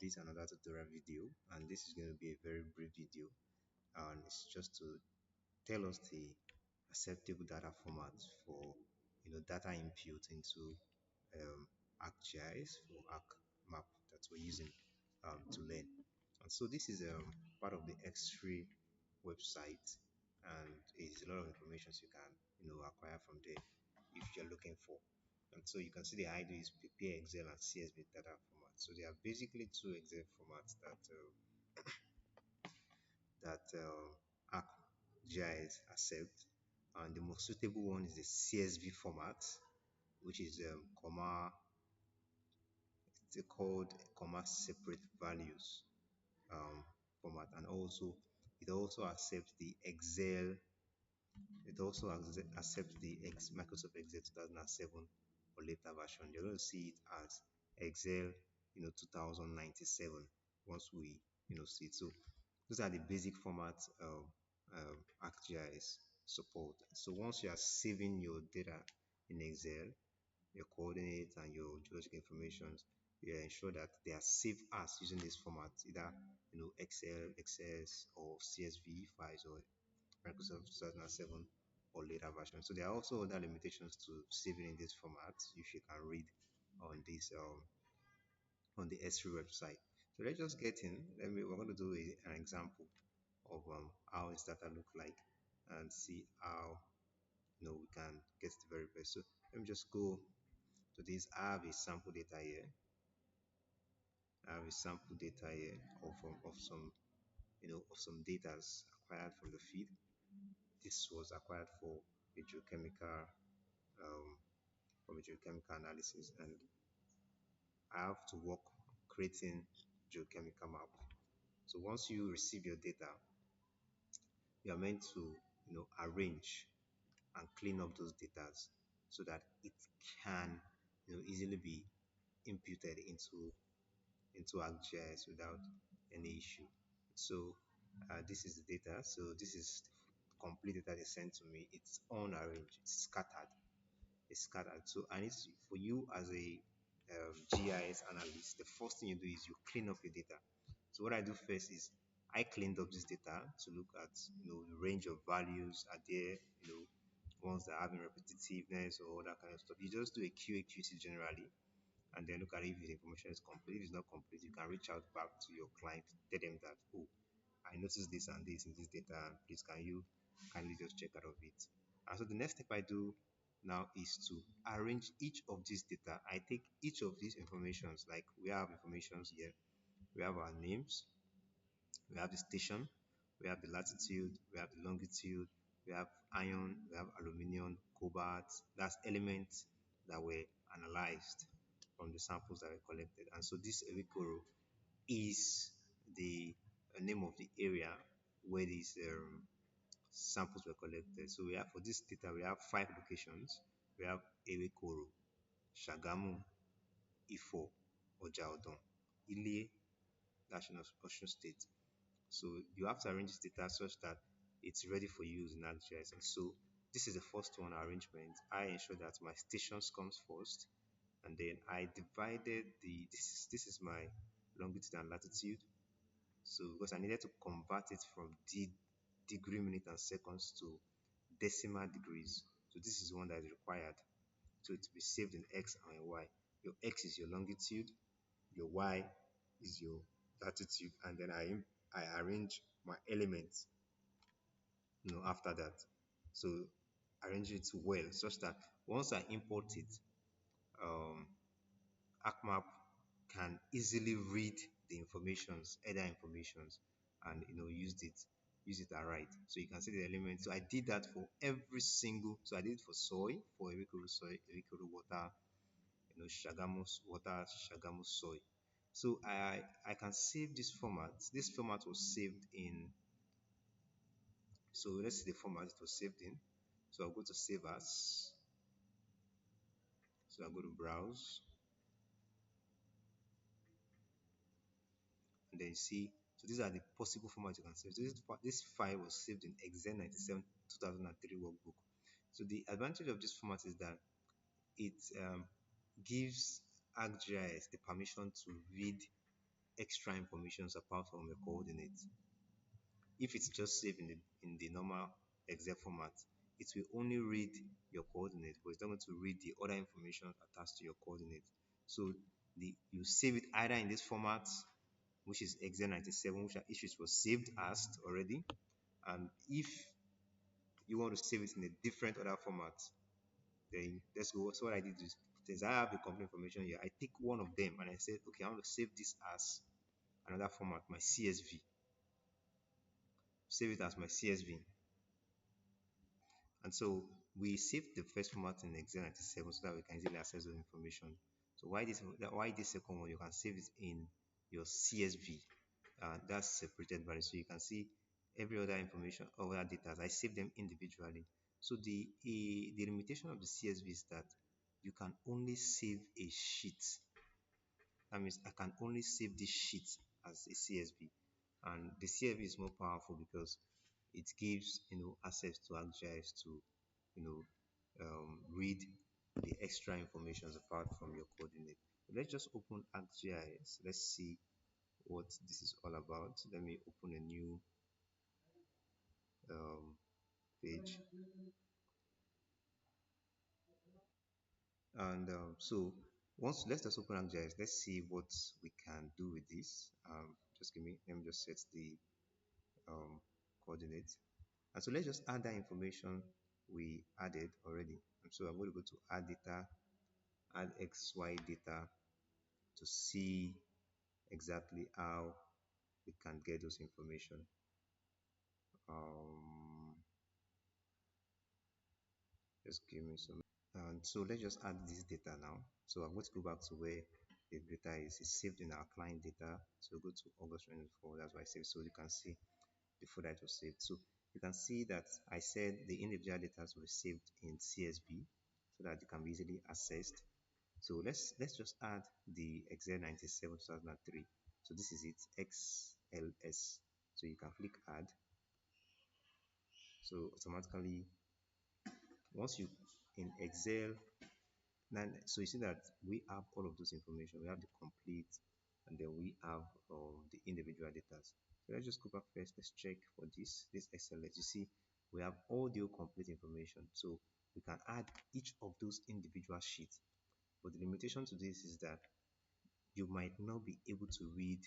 this is another tutorial video, and this is going to be a very brief video, and it's just to tell us the acceptable data format for data input into um, ArcGIS for ArcMap that we're using to learn. And so this is part of the X3 website, and it's a lot of information you can acquire from there if you're looking for. And so you can see the ID is prepare Excel and CSV data format. So there are basically two Excel formats that ArcGIS accept, and the most suitable one is the CSV format, which is it's called comma separate values format, and also it also accepts the Excel. It also accepts the Microsoft Excel 2007 or later version. You're going to see it as Excel, 2097 once we, see it. So those are the basic formats ArcGIS support. So once you are saving your data in Excel, your coordinates and your geological information, you ensure that they are saved as using this format, either Excel, XS, or CSV files, or Microsoft 2007 or later version. So there are also other limitations to saving in this format, if you can read on this on the S3 website. So let's just get in. We're going to do an example of how this data look like, and see how we can get the very best. So let me just go to this. I have a sample data here. I have a sample data here of some of some data acquired from the feed. This was acquired for a geochemical from a geochemical analysis, and I have to work creating geochemical map. So once you receive your data, you are meant to arrange and clean up those data so that it can easily be imputed into ArcGIS without any issue. So this is the data. So this is the complete data they sent to me. It's unarranged, it's scattered. Is scattered. So, and it's for you as a GIS analyst, the first thing you do is you clean up your data. So what I do first is I cleaned up this data to look at the range of values are there, ones that are having repetitiveness or that kind of stuff. You just do a QA/QC generally, and then look at if the information is complete. If it's not complete, you can reach out back to your client, tell them that, oh, I noticed this and this in this data, and please can you kindly just check out of it. And so the next step I do now is to arrange each of these data. I take each of these informations, like we have informations here, we have our names, we have the station, we have the latitude, we have the longitude, we have iron, we have aluminium, cobalt. That's elements that were analyzed from the samples that were collected. And so this Ewikoro is the name of the area where these samples were collected. So we have, for this data, we have 5 locations. We have Ewekoro, Shagamu, Ifo, Ojaodon, Ile, that's in Osun State. So you have to arrange this data such that it's ready for use in ArcGIS. And so this is the first one arrangement. I ensure that my stations comes first, and then I divided this is my longitude and latitude. So because I needed to convert it from degree, minute, and seconds to decimal degrees. So this is one that is required. So it to be saved in X and in Y. Your X is your longitude, your Y is your latitude, and then I arrange my elements, after that. So arrange it well such that once I import it, um, ArcMap can easily read the informations, other informations, and use it aright. So you can see the elements. So I did that for every single. So I did it for soil, for Ewikoro soil, Ewikoro water, Shagamu water, Shagamu soil. So I can save this format. This format was saved in. So let's see the format it was saved in. So I'll go to save as. So I'll go to browse, and then see. So these are the possible formats you can save. So this file was saved in Excel 97 2003 workbook. So the advantage of this format is that it gives ArcGIS the permission to read extra informations apart from your coordinates. If it's just saved in the normal Excel format, it will only read your coordinates, but it's not going to read the other information attached to your coordinates. So you save it either in this format, which is Excel 97, which it was saved as already. And if you want to save it in a different other format, then let's go. So what I did is, since I have the complete information here, I pick one of them and I said, okay, I want to save this as another format, my CSV. Save it as my CSV. And so we saved the first format in Excel 97 so that we can easily access the information. So why this second one? You can save it in your CSV. That's separated by, so you can see every other information, other data. I save them individually. So the limitation of the CSV is that you can only save a sheet. That means I can only save this sheet as a CSV, and the CSV is more powerful because it gives access to ArcGIS to read the extra information apart from your coordinate. Let's just open ArcGIS. Let's see what this is all about. Let me open a new page. And so once let's just open ArcGIS. Let's see what we can do with this. Just let me just set the coordinates. And so let's just add that information we added already. And so I'm going to go to add data, add XY data to see exactly how we can get those information. Um, just give me some. And so let's just add this data now. So I'm going to go back to where the data is. It's saved in our client data. So go to August 24. That's why I saved. So you can see the folder it was saved. So you can see that I said the individual data were saved in CSV so that it can be easily accessed. So let's just add the Excel 97 2003. So this is it, XLS. So you can click add. So automatically, once you in Excel, then so you see that we have all of those information. We have the complete, and then we have the individual data. So let's just go back first. Let's check for this XLS. You see, we have all the complete information. So we can add each of those individual sheets. But the limitation to this is that you might not be able to read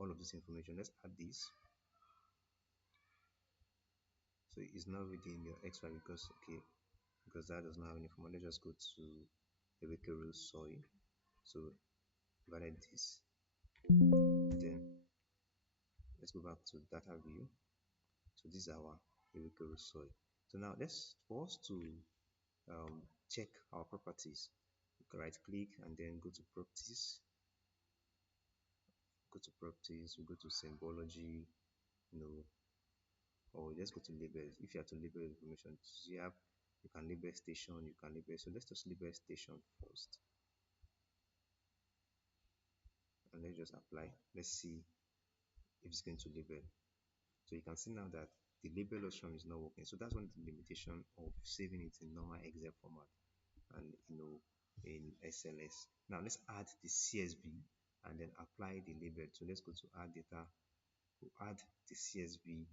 all of this information. Let's add this. So it's not reading your extra because that does not have any format. Let's just go to the Wickerel soil. So validate this. Then let's go back to data view. So this is our Wickerel soil. So now for us to check our properties. You can right click and then go to properties. Go to properties. We go to symbology. Or let's go to labels. If you have to label information, so you can label station, you can label. So let's just label station first, and let's just apply. Let's see if it's going to label. So you can see now that the label option is not working. So that's one of the limitation of saving it in normal Excel format and in SLS. Now let's add the CSV and then apply the label. So let's go to add data. We'll add the CSV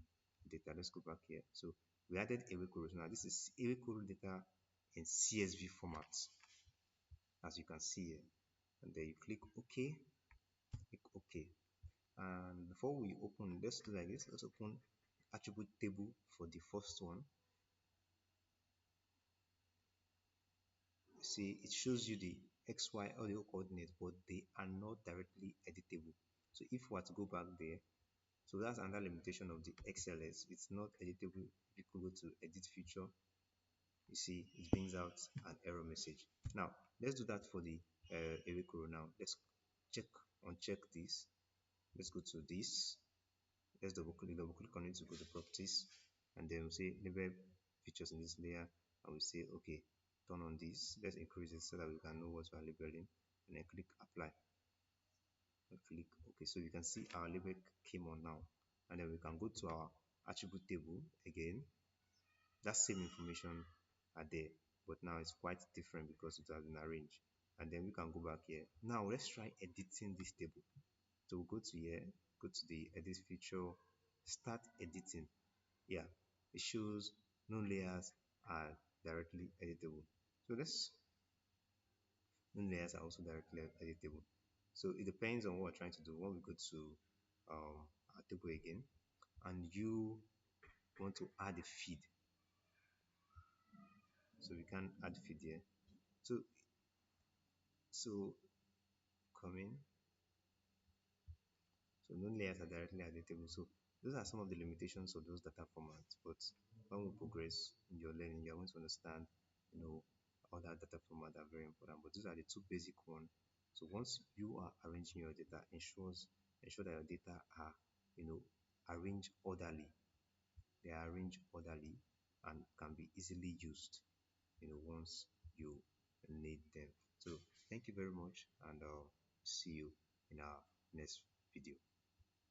data. Let's go back here. So we added a record. Now this is a record data in CSV format, as you can see here. And then you click OK. Click OK. And before we open, let's do like this. Let's open attribute table for the first one. See, it shows you the XY audio coordinates, but they are not directly editable. So if we were to go back there, so that's another limitation of the XLS. It's not editable. If you could go to edit feature, you see it brings out an error message. Now let's do that for the Ericoro. Now let's uncheck this. Let's go to this. Let's double click on it to go to properties, and then we say label features in this layer, and we say okay, turn on this. Let's increase it so that we can know what we are labeling, and then click apply and click okay. So you can see our label came on now, and then we can go to our attribute table again. That same information are there, but now it's quite different because it has been arranged. And then we can go back here. Now let's try editing this table. So go to here, go to the edit feature, start editing. Yeah, it shows no layers are directly editable. So let's no layers are also directly editable. So it depends on what we're trying to do. When we go to our table again, and you want to add a feed, so we can add feed here. So come in. So no layers are directly editable. So those are some of the limitations of those data formats. But when we progress in your learning, you're going to understand, other data formats are very important. But these are the two basic ones. So once you are arranging your data, ensure that your data are, arranged orderly. They are arranged orderly and can be easily used, once you need them. So thank you very much, and see you in our next video.